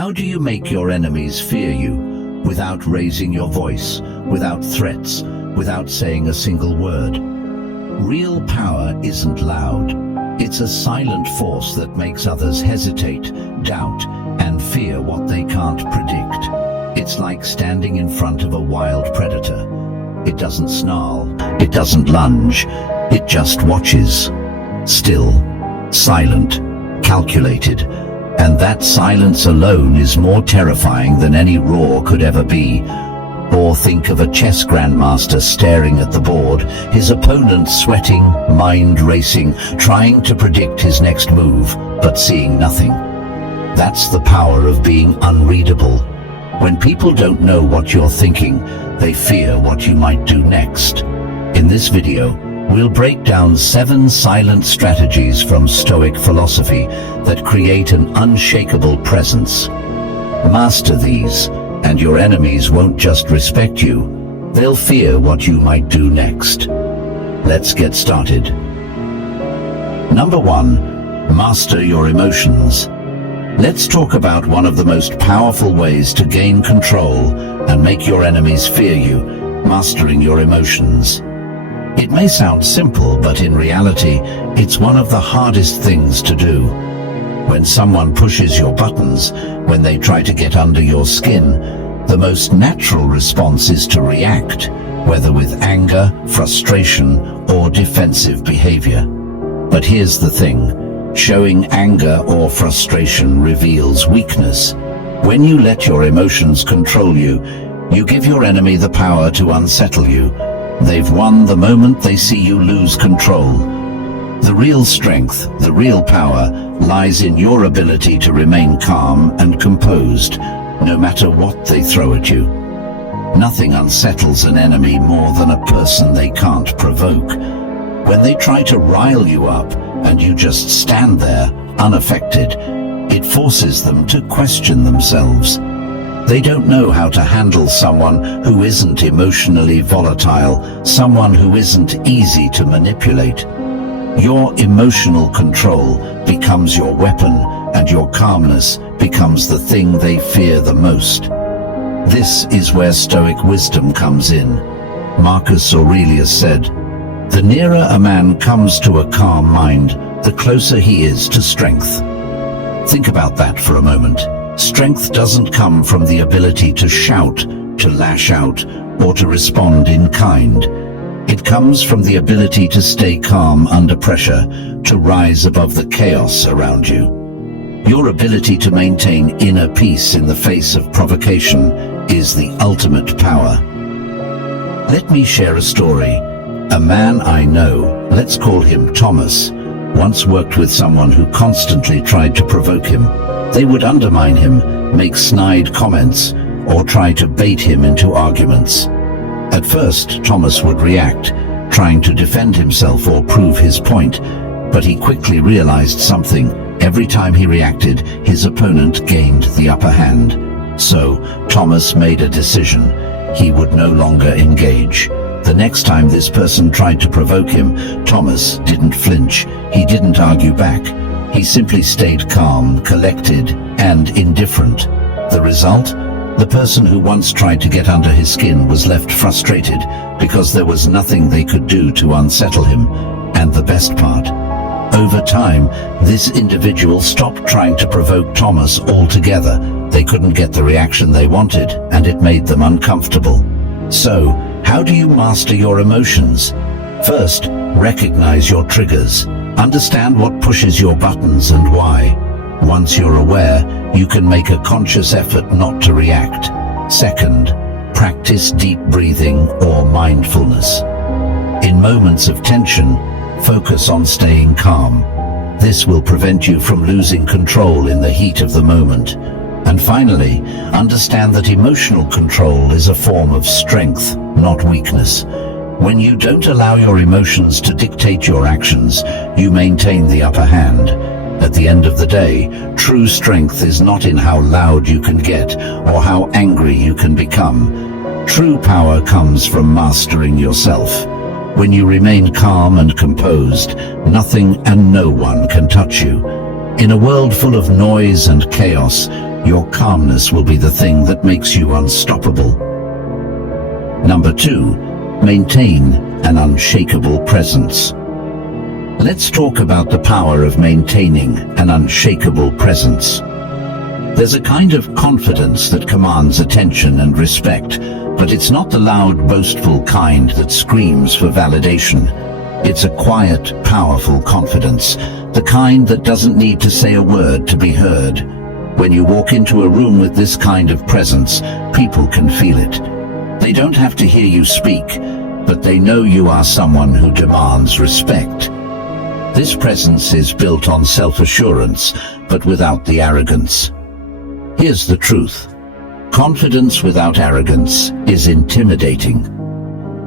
How do you make your enemies fear you without raising your voice, without threats, without saying a single word? Real power isn't loud. It's a silent force that makes others hesitate, doubt, and fear what they can't predict. It's like standing in front of a wild predator. It doesn't snarl, it doesn't lunge, it just watches. Still, silent, calculated, and that silence alone is more terrifying than any roar could ever be. Or think of a chess grandmaster staring at the board, his opponent sweating, mind racing, trying to predict his next move, but seeing nothing. That's the power of being unreadable. When people don't know what you're thinking, they fear what you might do next. In this video, we'll break down 7 silent strategies from Stoic philosophy that create an unshakable presence. Master these, and your enemies won't just respect you, they'll fear what you might do next. Let's get started. Number 1, master your emotions. Let's talk about one of the most powerful ways to gain control and make your enemies fear you, mastering your emotions. It may sound simple, but in reality, it's one of the hardest things to do. When someone pushes your buttons, when they try to get under your skin, the most natural response is to react, whether with anger, frustration, or defensive behavior. But here's the thing, showing anger or frustration reveals weakness. When you let your emotions control you, you give your enemy the power to unsettle you. They've won the moment they see you lose control. The real strength, the real power, lies in your ability to remain calm and composed, no matter what they throw at you. Nothing unsettles an enemy more than a person they can't provoke. When they try to rile you up and you just stand there, unaffected, it forces them to question themselves. They don't know how to handle someone who isn't emotionally volatile, someone who isn't easy to manipulate. Your emotional control becomes your weapon, and your calmness becomes the thing they fear the most. This is where Stoic wisdom comes in. Marcus Aurelius said, "The nearer a man comes to a calm mind, the closer he is to strength." Think about that for a moment. Strength doesn't come from the ability to shout, to lash out, or to respond in kind. It comes from the ability to stay calm under pressure, to rise above the chaos around you. Your ability to maintain inner peace in the face of provocation is the ultimate power. Let me share a story. A man I know, let's call him Thomas, once worked with someone who constantly tried to provoke him. They would undermine him, make snide comments, or try to bait him into arguments. At first, Thomas would react, trying to defend himself or prove his point, but he quickly realized something. Every time he reacted, his opponent gained the upper hand. So, Thomas made a decision. He would no longer engage. The next time this person tried to provoke him, Thomas didn't flinch. He didn't argue back. He simply stayed calm, collected, and indifferent. The result? The person who once tried to get under his skin was left frustrated because there was nothing they could do to unsettle him. And the best part? Over time, this individual stopped trying to provoke Thomas altogether. They couldn't get the reaction they wanted, and it made them uncomfortable. So, how do you master your emotions? First, recognize your triggers. Understand what pushes your buttons and why. Once you're aware, you can make a conscious effort not to react. Second, practice deep breathing or mindfulness. In moments of tension, focus on staying calm. This will prevent you from losing control in the heat of the moment. And finally, understand that emotional control is a form of strength, not weakness. When you don't allow your emotions to dictate your actions, you maintain the upper hand. At the end of the day, true strength is not in how loud you can get or how angry you can become. True power comes from mastering yourself. When you remain calm and composed, nothing and no one can touch you. In a world full of noise and chaos, your calmness will be the thing that makes you unstoppable. Number 2, maintain an unshakable presence. Let's talk about the power of maintaining an unshakable presence. There's a kind of confidence that commands attention and respect, but it's not the loud, boastful kind that screams for validation. It's a quiet, powerful confidence, the kind that doesn't need to say a word to be heard. When you walk into a room with this kind of presence, people can feel it. They don't have to hear you speak, but they know you are someone who demands respect. This presence is built on self-assurance, but without the arrogance. Here's the truth. Confidence without arrogance is intimidating.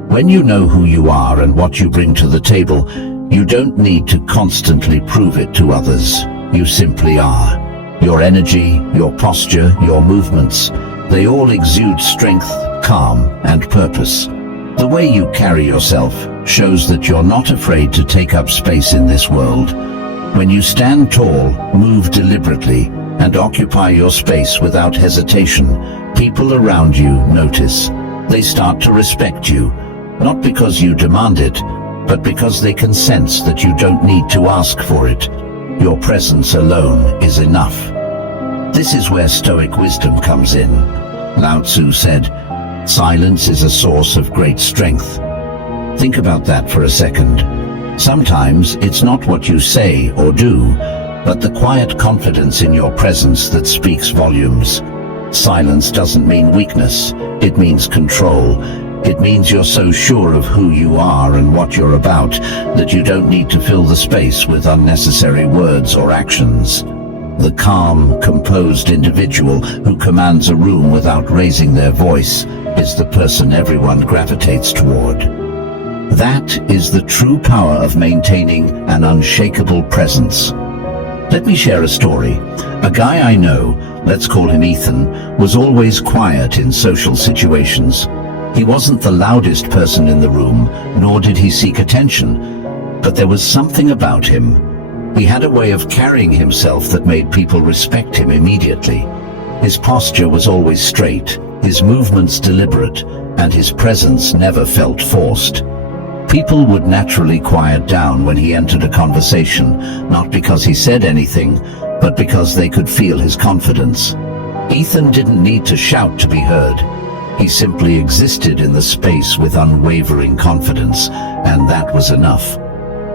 When you know who you are and what you bring to the table, you don't need to constantly prove it to others. You simply are. Your energy, your posture, your movements, they all exude strength, calm, and purpose. The way you carry yourself shows that you're not afraid to take up space in this world. When you stand tall, move deliberately, and occupy your space without hesitation, people around you notice. They start to respect you, not because you demand it, but because they can sense that you don't need to ask for it. Your presence alone is enough. This is where Stoic wisdom comes in. Lao Tzu said, "Silence is a source of great strength." Think about that for a second. Sometimes it's not what you say or do, but the quiet confidence in your presence that speaks volumes. Silence doesn't mean weakness, it means control. It means you're so sure of who you are and what you're about that you don't need to fill the space with unnecessary words or actions. The calm, composed individual who commands a room without raising their voice is the person everyone gravitates toward. That is the true power of maintaining an unshakable presence. Let me share a story. A guy I know, let's call him Ethan, was always quiet in social situations. He wasn't the loudest person in the room, nor did he seek attention, but there was something about him. He had a way of carrying himself that made people respect him immediately. His posture was always straight, his movements deliberate, and his presence never felt forced. People would naturally quiet down when he entered a conversation, not because he said anything, but because they could feel his confidence. Ethan didn't need to shout to be heard. He simply existed in the space with unwavering confidence, and that was enough.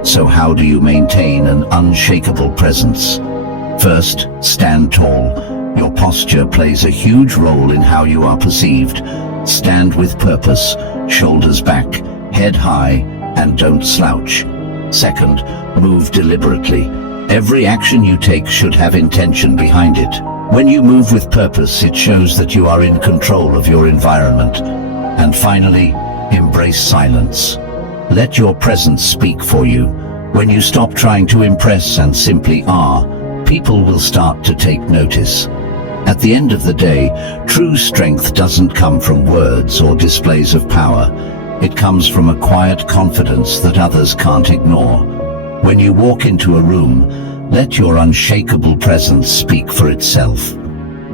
So how do you maintain an unshakable presence? First, stand tall. Your posture plays a huge role in how you are perceived. Stand with purpose, shoulders back, head high, and don't slouch. Second, move deliberately. Every action you take should have intention behind it. When you move with purpose, it shows that you are in control of your environment. And finally, embrace silence. Let your presence speak for you. When you stop trying to impress and simply are, people will start to take notice. At the end of the day, true strength doesn't come from words or displays of power. It comes from a quiet confidence that others can't ignore. When you walk into a room, let your unshakable presence speak for itself.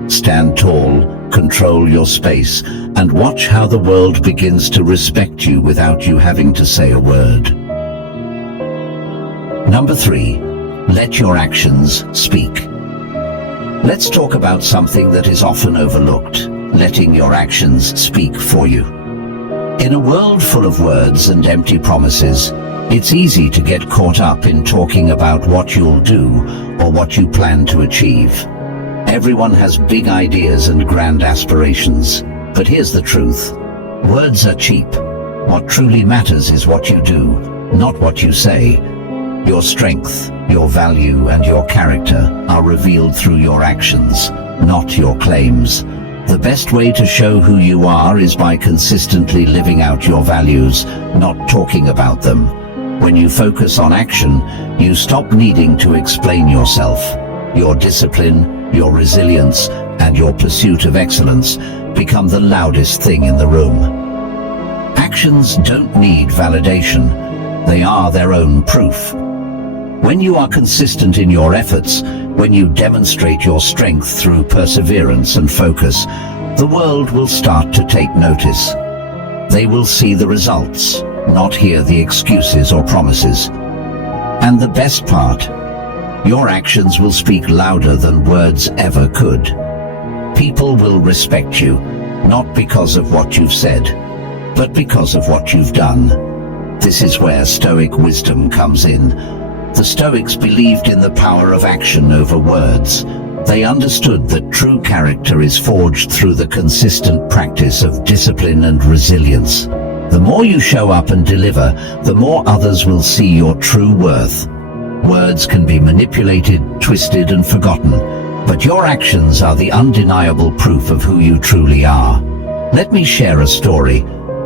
Stand tall, control your space, and watch how the world begins to respect you without you having to say a word. Number 3, let your actions speak. Let's talk about something that is often overlooked, letting your actions speak for you. In a world full of words and empty promises, it's easy to get caught up in talking about what you'll do or what you plan to achieve. Everyone has big ideas and grand aspirations, but here's the truth. Words are cheap. What truly matters is what you do, not what you say. Your strength, your value, and your character are revealed through your actions, not your claims. The best way to show who you are is by consistently living out your values, not talking about them. When you focus on action, you stop needing to explain yourself. Your discipline, your resilience, and your pursuit of excellence become the loudest thing in the room. Actions don't need validation. They are their own proof. When you are consistent in your efforts, when you demonstrate your strength through perseverance and focus, the world will start to take notice. They will see the results, not hear the excuses or promises. And the best part, your actions will speak louder than words ever could. People will respect you, not because of what you've said, but because of what you've done. This is where Stoic wisdom comes in. The Stoics believed in the power of action over words. They understood that true character is forged through the consistent practice of discipline and resilience. The more you show up and deliver, the more others will see your true worth. Words can be manipulated, twisted, and forgotten, but your actions are the undeniable proof of who you truly are. Let me share a story.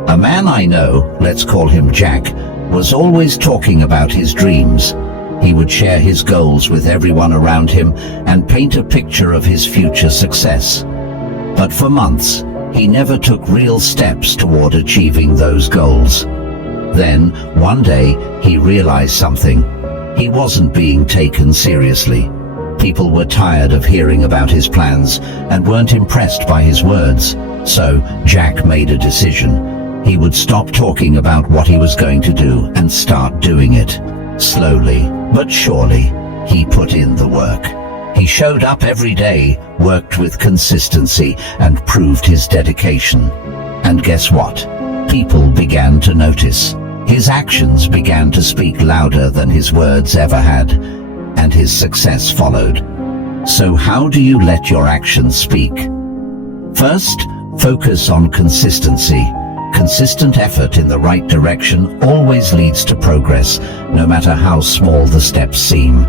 A man I know, let's call him Jack, was always talking about his dreams. He would share his goals with everyone around him and paint a picture of his future success. But for months, he never took real steps toward achieving those goals. Then, one day, he realized something. He wasn't being taken seriously. People were tired of hearing about his plans and weren't impressed by his words. So, Jack made a decision. He would stop talking about what he was going to do and start doing it. Slowly, but surely, he put in the work. He showed up every day, worked with consistency, and proved his dedication. And guess what? People began to notice. His actions began to speak louder than his words ever had, and his success followed. So how do you let your actions speak? First, focus on consistency. Consistent effort in the right direction always leads to progress, no matter how small the steps seem.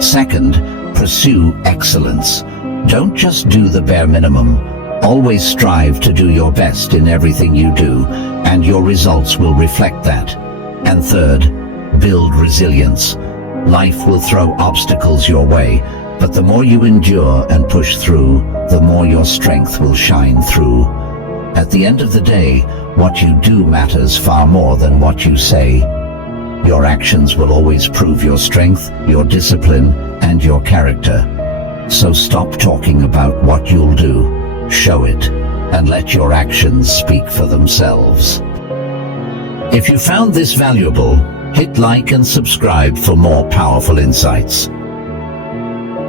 Second, pursue excellence. Don't just do the bare minimum. Always strive to do your best in everything you do, and your results will reflect that. And third, build resilience. Life will throw obstacles your way, but the more you endure and push through, the more your strength will shine through. At the end of the day, what you do matters far more than what you say. Your actions will always prove your strength, your discipline, and your character. So stop talking about what you'll do, show it, and let your actions speak for themselves. If you found this valuable, hit like and subscribe for more powerful insights.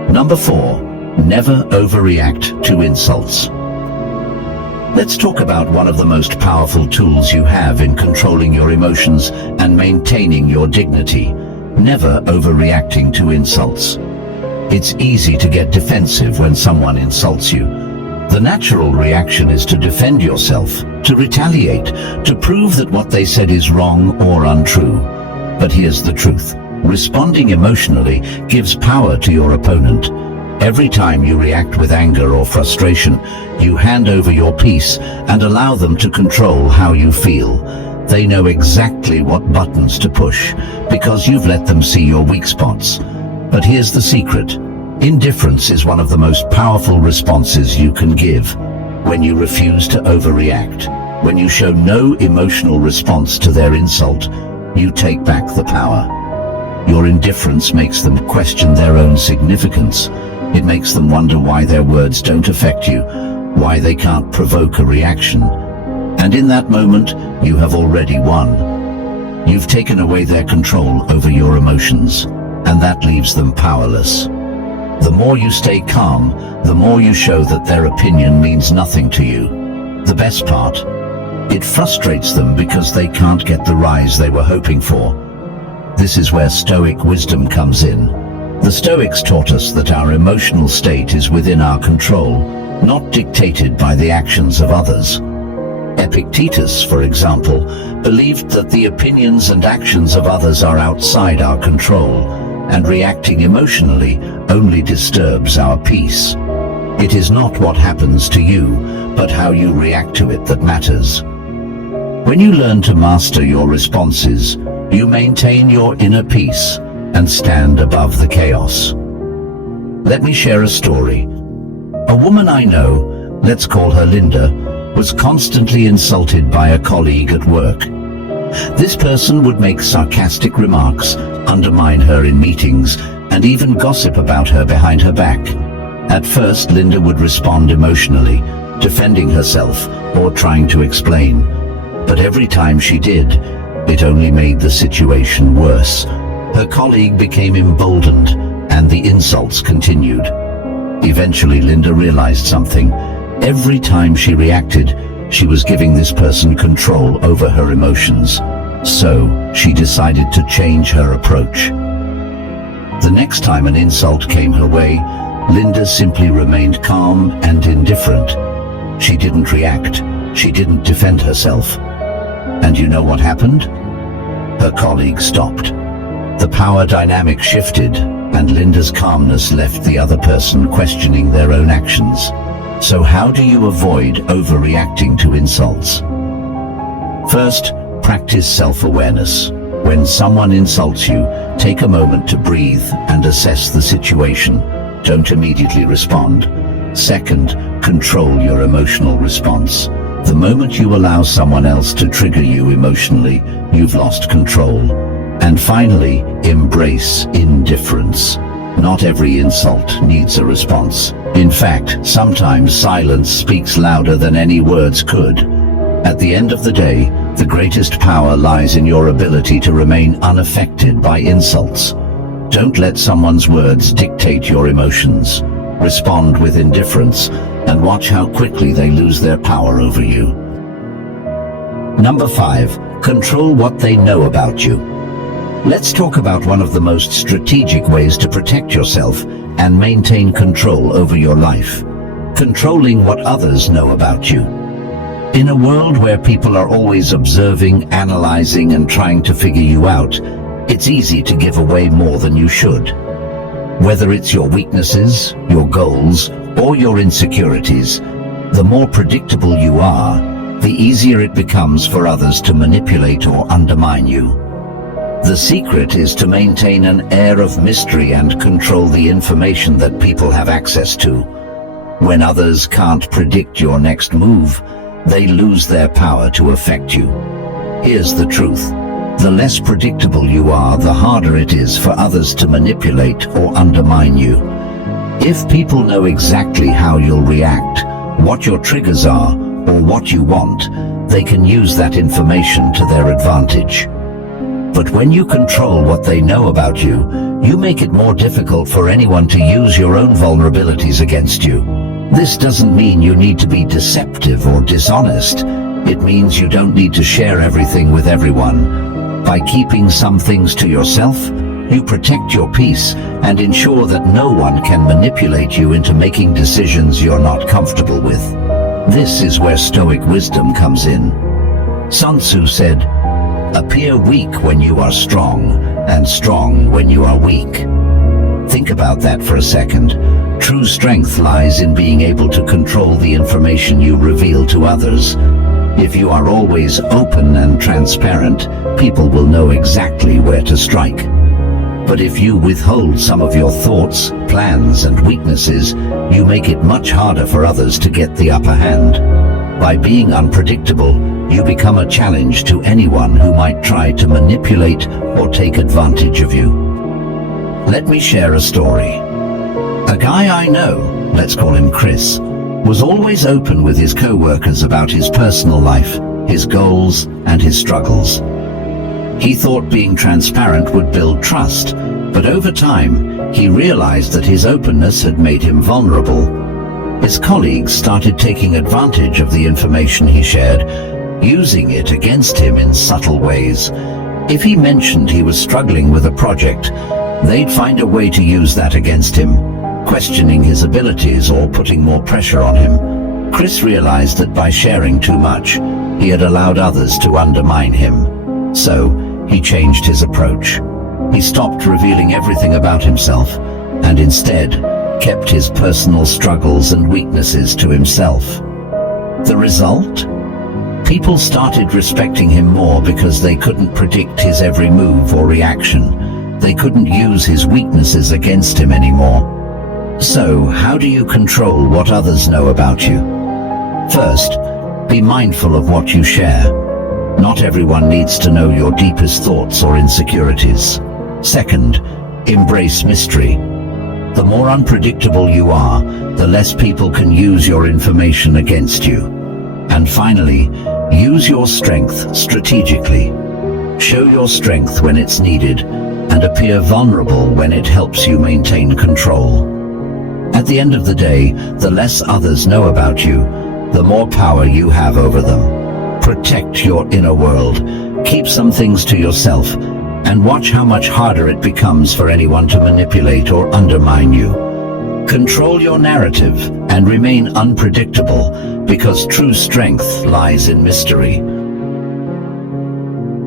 Number 4, never overreact to insults. Let's talk about one of the most powerful tools you have in controlling your emotions and maintaining your dignity: never overreacting to insults. It's easy to get defensive when someone insults you. The natural reaction is to defend yourself, to retaliate, to prove that what they said is wrong or untrue. But here's the truth. Responding emotionally gives power to your opponent. Every time you react with anger or frustration, you hand over your peace and allow them to control how you feel. They know exactly what buttons to push because you've let them see your weak spots. But here's the secret. Indifference is one of the most powerful responses you can give. When you refuse to overreact, when you show no emotional response to their insult, you take back the power. Your indifference makes them question their own significance. It makes them wonder why their words don't affect you, why they can't provoke a reaction. And in that moment, you have already won. You've taken away their control over your emotions, and that leaves them powerless. The more you stay calm, the more you show that their opinion means nothing to you. The best part, it frustrates them because they can't get the rise they were hoping for. This is where Stoic wisdom comes in. The Stoics taught us that our emotional state is within our control, not dictated by the actions of others. Epictetus, for example, believed that the opinions and actions of others are outside our control, and reacting emotionally only disturbs our peace. It is not what happens to you, but how you react to it that matters. When you learn to master your responses, you maintain your inner peace and stand above the chaos. Let me share a story. A woman I know, let's call her Linda, was constantly insulted by a colleague at work. This person would make sarcastic remarks, undermine her in meetings, and even gossip about her behind her back. At first, Linda would respond emotionally, defending herself or trying to explain. But every time she did, it only made the situation worse. Her colleague became emboldened, and the insults continued. Eventually, Linda realized something. Every time she reacted, she was giving this person control over her emotions. So, she decided to change her approach. The next time an insult came her way, Linda simply remained calm and indifferent. She didn't react. She didn't defend herself. And you know what happened? Her colleague stopped. The power dynamic shifted, and Linda's calmness left the other person questioning their own actions. So how do you avoid overreacting to insults? First, practice self-awareness. When someone insults you, take a moment to breathe and assess the situation. Don't immediately respond. Second, control your emotional response. The moment you allow someone else to trigger you emotionally, you've lost control. And finally, embrace indifference. Not every insult needs a response. In fact, sometimes silence speaks louder than any words could. At the end of the day, the greatest power lies in your ability to remain unaffected by insults. Don't let someone's words dictate your emotions. Respond with indifference, and watch how quickly they lose their power over you. Number 5. Control what they know about you. Let's talk about one of the most strategic ways to protect yourself and maintain control over your life. Controlling what others know about you. In a world where people are always observing, analyzing, and trying to figure you out, it's easy to give away more than you should. Whether it's your weaknesses, your goals, or your insecurities, the more predictable you are, the easier it becomes for others to manipulate or undermine you. The secret is to maintain an air of mystery and control the information that people have access to. When others can't predict your next move, they lose their power to affect you. Here's the truth. The less predictable you are, the harder it is for others to manipulate or undermine you. If people know exactly how you'll react, what your triggers are, or what you want, they can use that information to their advantage. But when you control what they know about you, you make it more difficult for anyone to use your own vulnerabilities against you. This doesn't mean you need to be deceptive or dishonest. It means you don't need to share everything with everyone. By keeping some things to yourself, you protect your peace and ensure that no one can manipulate you into making decisions you're not comfortable with. This is where Stoic wisdom comes in. Sun Tzu said, "Appear weak when you are strong, and strong when you are weak." Think about that for a second. True strength lies in being able to control the information you reveal to others. If you are always open and transparent, people will know exactly where to strike. But if you withhold some of your thoughts, plans, and weaknesses, you make it much harder for others to get the upper hand. By being unpredictable, you become a challenge to anyone who might try to manipulate or take advantage of you. Let me share a story. A guy I know, let's call him Chris, was always open with his co-workers about his personal life, his goals, and his struggles. He thought being transparent would build trust, but over time, he realized that his openness had made him vulnerable. His colleagues started taking advantage of the information he shared, using it against him in subtle ways. If he mentioned he was struggling with a project, they'd find a way to use that against him, questioning his abilities or putting more pressure on him. Chris realized that by sharing too much, he had allowed others to undermine him. So, he changed his approach. He stopped revealing everything about himself, and instead, kept his personal struggles and weaknesses to himself. The result? People started respecting him more because they couldn't predict his every move or reaction. They couldn't use his weaknesses against him anymore. So, how do you control what others know about you? First, be mindful of what you share. Not everyone needs to know your deepest thoughts or insecurities. Second, embrace mystery. The more unpredictable you are, the less people can use your information against you. And finally, use your strength strategically. Show your strength when it's needed, and appear vulnerable when it helps you maintain control. At the end of the day, the less others know about you, the more power you have over them. Protect your inner world, keep some things to yourself, and watch how much harder it becomes for anyone to manipulate or undermine you. Control your narrative and remain unpredictable, because true strength lies in mystery.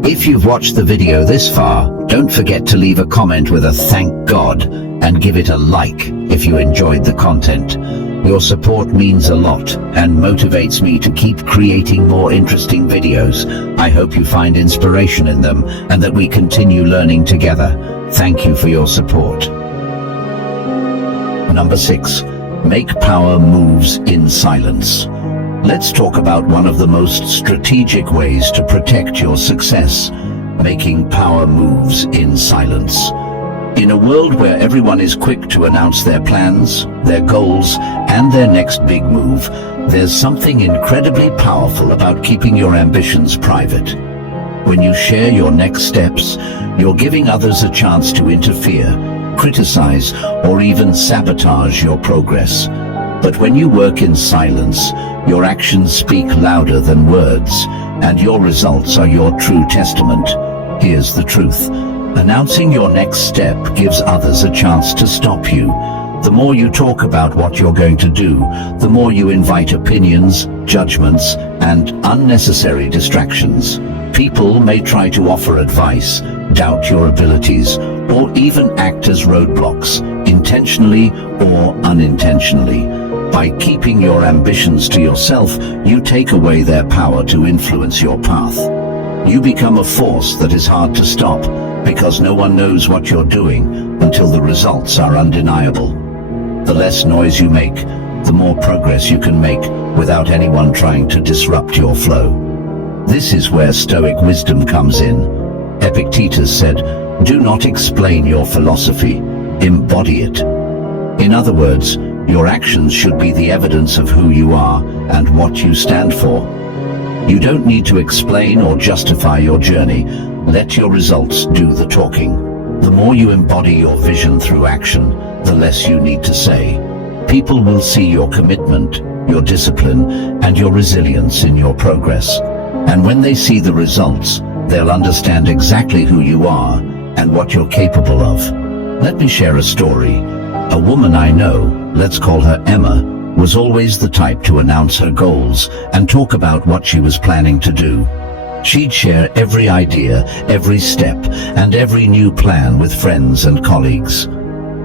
If you've watched the video this far, don't forget to leave a comment with a thank God and give it a like if you enjoyed the content. Your support means a lot and motivates me to keep creating more interesting videos. I hope you find inspiration in them and that we continue learning together. Thank you for your support. Number 6. Make power moves in silence. Let's talk about one of the most strategic ways to protect your success: making power moves in silence. In a world where everyone is quick to announce their plans, their goals, and their next big move, there's something incredibly powerful about keeping your ambitions private. When you share your next steps, you're giving others a chance to interfere, criticize, or even sabotage your progress. But when you work in silence, your actions speak louder than words, and your results are your true testament. Here's the truth. Announcing your next step gives others a chance to stop you. The more you talk about what you're going to do, the more you invite opinions, judgments, and unnecessary distractions. People may try to offer advice, doubt your abilities, or even act as roadblocks, intentionally or unintentionally. By keeping your ambitions to yourself, you take away their power to influence your path. You become a force that is hard to stop, because no one knows what you're doing until the results are undeniable. The less noise you make, the more progress you can make without anyone trying to disrupt your flow. This is where Stoic wisdom comes in. Epictetus said, "Do not explain your philosophy, embody it." In other words, your actions should be the evidence of who you are and what you stand for. You don't need to explain or justify your journey. Let your results do the talking. The more you embody your vision through action, the less you need to say. People will see your commitment, your discipline, and your resilience in your progress. And when they see the results, they'll understand exactly who you are and what you're capable of. Let me share a story. A woman I know, let's call her Emma, was always the type to announce her goals and talk about what she was planning to do. She'd share every idea, every step, and every new plan with friends and colleagues.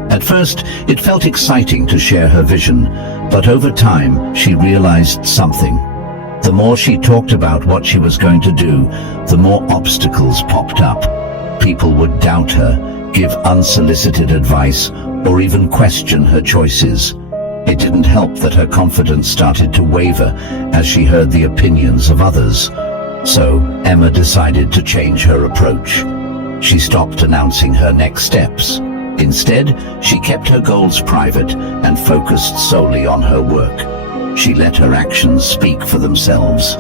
At first, it felt exciting to share her vision, but over time, she realized something. The more she talked about what she was going to do, the more obstacles popped up. People would doubt her, give unsolicited advice, or even question her choices. It didn't help that her confidence started to waver as she heard the opinions of others. So, Emma decided to change her approach. She stopped announcing her next steps. Instead, she kept her goals private and focused solely on her work. She let her actions speak for themselves.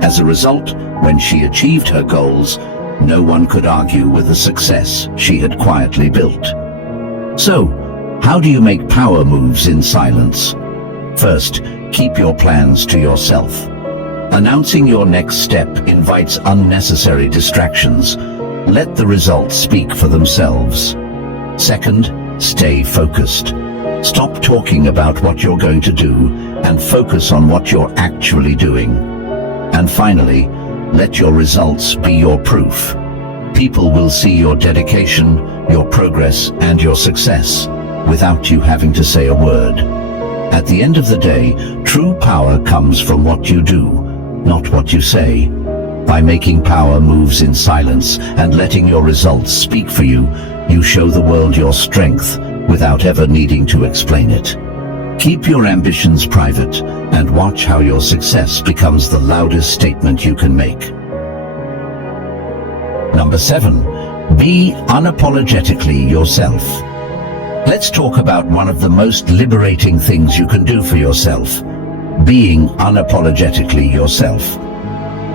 As a result, when she achieved her goals, no one could argue with the success she had quietly built. So, how do you make power moves in silence? First, keep your plans to yourself. Announcing your next step invites unnecessary distractions. Let the results speak for themselves. Second, stay focused. Stop talking about what you're going to do and focus on what you're actually doing. And finally, let your results be your proof. People will see your dedication, your progress, and your success without you having to say a word. At the end of the day, true power comes from what you do, not what you say. By making power moves in silence and letting your results speak for you, you show the world your strength without ever needing to explain it. Keep your ambitions private and watch how your success becomes the loudest statement you can make. Number 7. Be unapologetically yourself. Let's talk about one of the most liberating things you can do for yourself: being unapologetically yourself.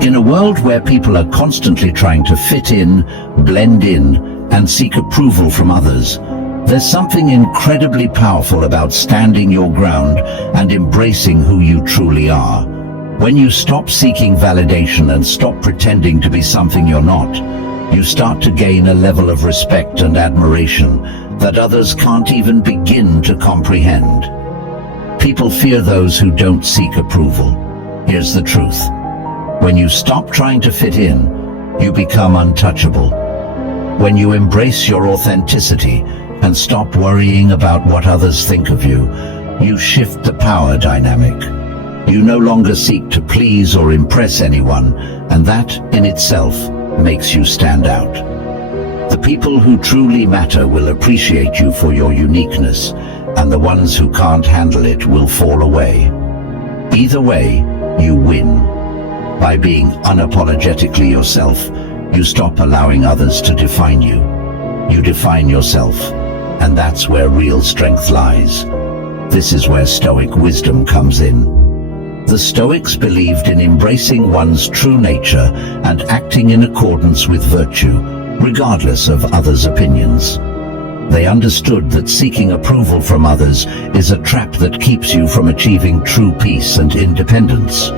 In a world where people are constantly trying to fit in, blend in, and seek approval from others, there's something incredibly powerful about standing your ground and embracing who you truly are. When you stop seeking validation and stop pretending to be something you're not, you start to gain a level of respect and admiration that others can't even begin to comprehend. People fear those who don't seek approval. Here's the truth. When you stop trying to fit in, you become untouchable. When you embrace your authenticity and stop worrying about what others think of you, you shift the power dynamic. You no longer seek to please or impress anyone, and that, in itself, makes you stand out. The people who truly matter will appreciate you for your uniqueness, and the ones who can't handle it will fall away. Either way, you win. By being unapologetically yourself, you stop allowing others to define you. You define yourself, and that's where real strength lies. This is where Stoic wisdom comes in. The Stoics believed in embracing one's true nature and acting in accordance with virtue, regardless of others' opinions. They understood that seeking approval from others is a trap that keeps you from achieving true peace and independence.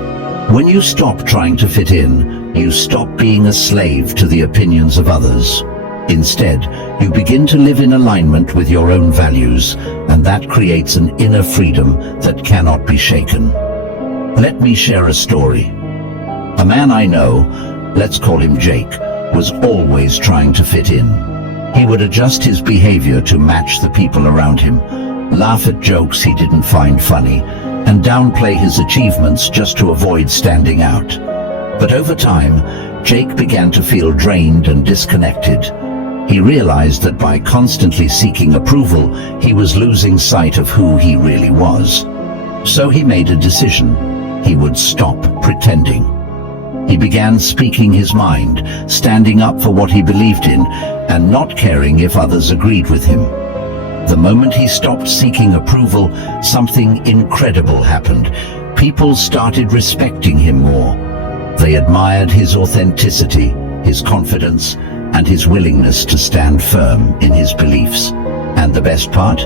When you stop trying to fit in, you stop being a slave to the opinions of others. Instead, you begin to live in alignment with your own values, and that creates an inner freedom that cannot be shaken. Let me share a story. A man I know, let's call him Jake, was always trying to fit in. He would adjust his behavior to match the people around him, laugh at jokes he didn't find funny, and downplay his achievements just to avoid standing out. But over time, Jake began to feel drained and disconnected. He realized that by constantly seeking approval, he was losing sight of who he really was. So he made a decision. He would stop pretending. He began speaking his mind, standing up for what he believed in, and not caring if others agreed with him. The moment he stopped seeking approval, something incredible happened. People started respecting him more. They admired his authenticity, his confidence, and his willingness to stand firm in his beliefs. And the best part?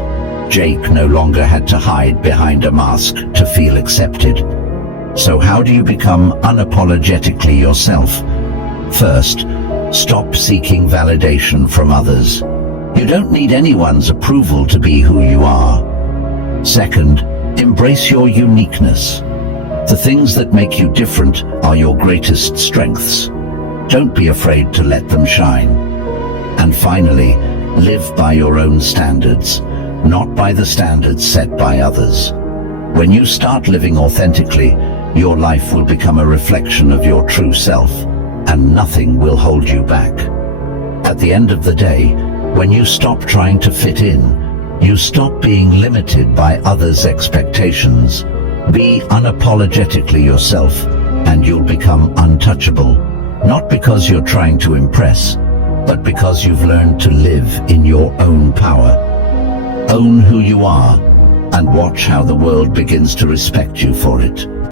Jake no longer had to hide behind a mask to feel accepted. So how do you become unapologetically yourself? First, stop seeking validation from others. You don't need anyone's approval to be who you are. Second, embrace your uniqueness. The things that make you different are your greatest strengths. Don't be afraid to let them shine. And finally, live by your own standards, not by the standards set by others. When you start living authentically, your life will become a reflection of your true self, and nothing will hold you back. At the end of the day, when you stop trying to fit in, you stop being limited by others' expectations. Be unapologetically yourself, and you'll become untouchable, not because you're trying to impress, but because you've learned to live in your own power. Own who you are, and watch how the world begins to respect you for it.